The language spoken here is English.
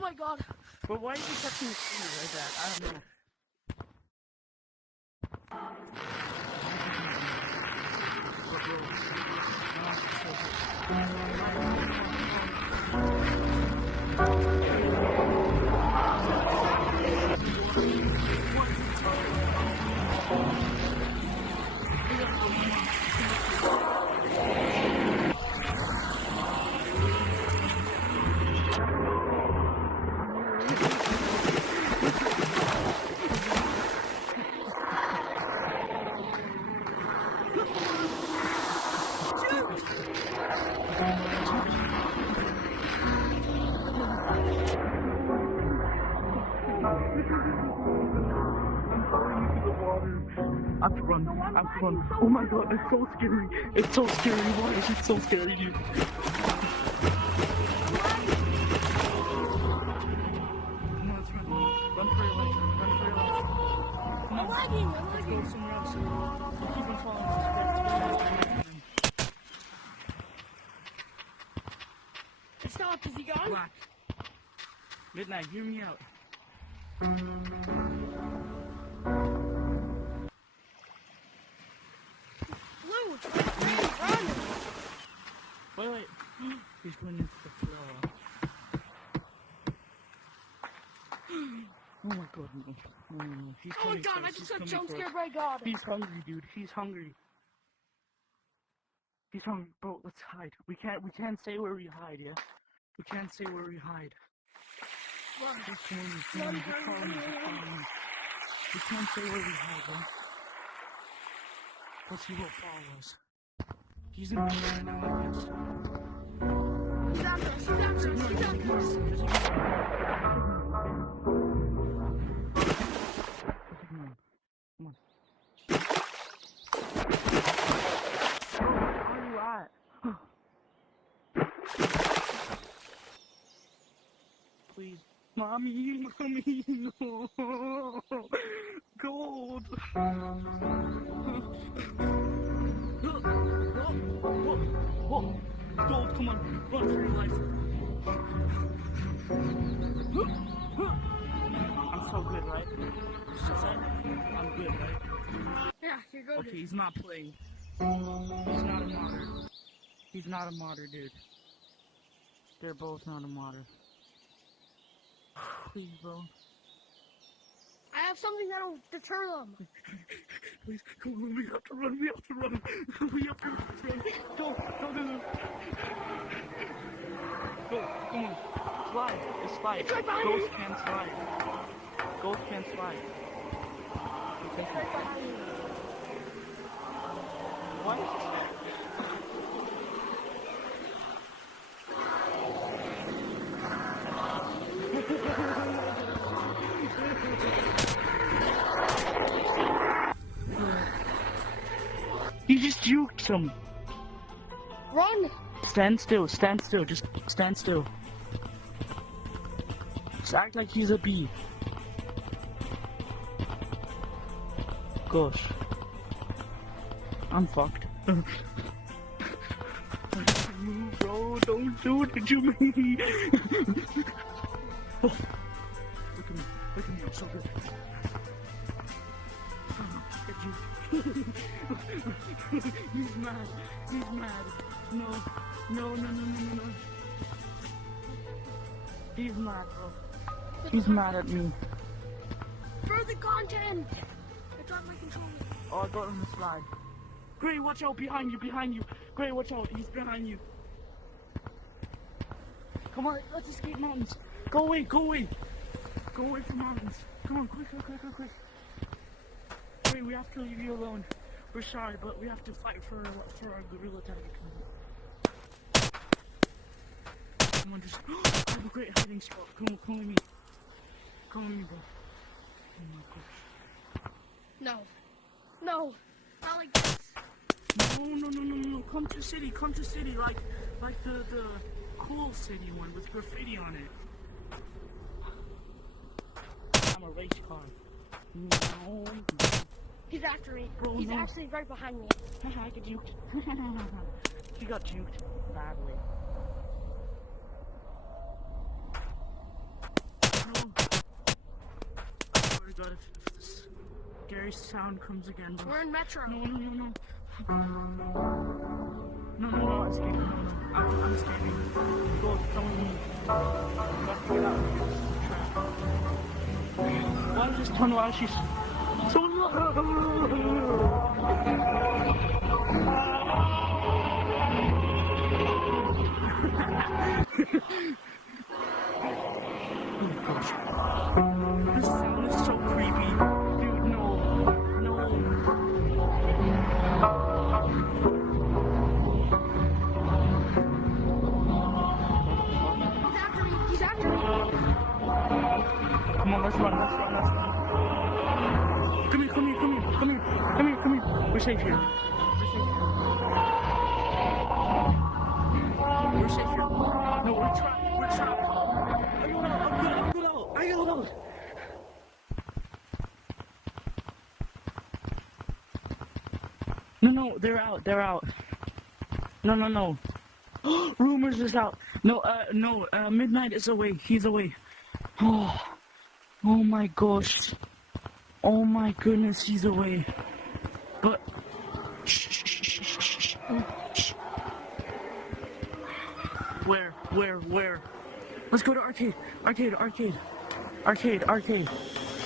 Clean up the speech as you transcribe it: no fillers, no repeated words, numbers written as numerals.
my god. But why is he touching his finger like that? I don't know. I have to run. Oh my god, it's so scary. It's so scary. Why is it so scary, dude? Come on, let's run. Run for your life. Come on. I'm lagging. Let's go somewhere else. Keep on following us. Stop, is he gone? Black. Midnight, hear me out. Blue, run! Wait. He's going into the floor. Oh my god, no. He's Oh my god, I just got jump scared by God. He's hungry, dude. He's hungry. Bro, let's hide. We can't say where we hide, yeah? We can't say where we hide. Run. Just come on. We can't say where we hide, bro. Plus he will follow us. He's in the right now, I guess. He's after us. Come on. Where are you at? Please. Mommy, no. Gold. Whoa. Gold, come on. Run for your life. I'm so good, right? I'm good, right? Yeah, you're good. Okay, he's not playing. He's not a martyr, dude. They're both not a martyr. Please, bro. I have something that'll deter them. Please, come on, we have to run. We have to run. Go. Go, come on. Slide. Just slide. It's right behind Ghost you. can't slide. Ghost can't slide. It's right behind you. What? You just juked him. Run! Stand still, just stand still. Just act like he's a bee. Gosh. I'm fucked. Move, bro, don't do it to me. Oh. Look at me, I'm so good. He's mad. No. He's mad, bro. He's mad at me. For the content! I dropped my controller. Oh, I got on the slide. Gray, watch out, behind you. Gray, watch out, he's behind you. Come on, let's escape mountains. Go away. Go away from mountains. Come on, quick. Gray, we have to leave you alone. We're sorry, but we have to fight for our guerrilla tactic. Come on, just I have a great hiding spot. Come with me. Come with me, bro. Oh my gosh. No, not like this. No. Come to city, like the cool city one with graffiti on it. I'm a race car. No. He's after me. Bro, He's no. actually right behind me. I got juked. He got juked badly. I swear to God, if this scary sound comes again, bro. We're in Metro. No, no, no, no. No, I'm escaping. No. I'm escaping. Go, come with me. We have to get out of this trap. Why is this tunnel out? She's so low. Oh gosh. This sound is so creepy. Dude, no. He's after me. Come on, let's run. Come here. We're safe here. No, we're trapped. I gotta out. No, they're out. No. Rumors is out. No, Midnight is away. He's away. Oh my gosh. Oh my goodness, he's away. But shh. Where? Let's go to arcade.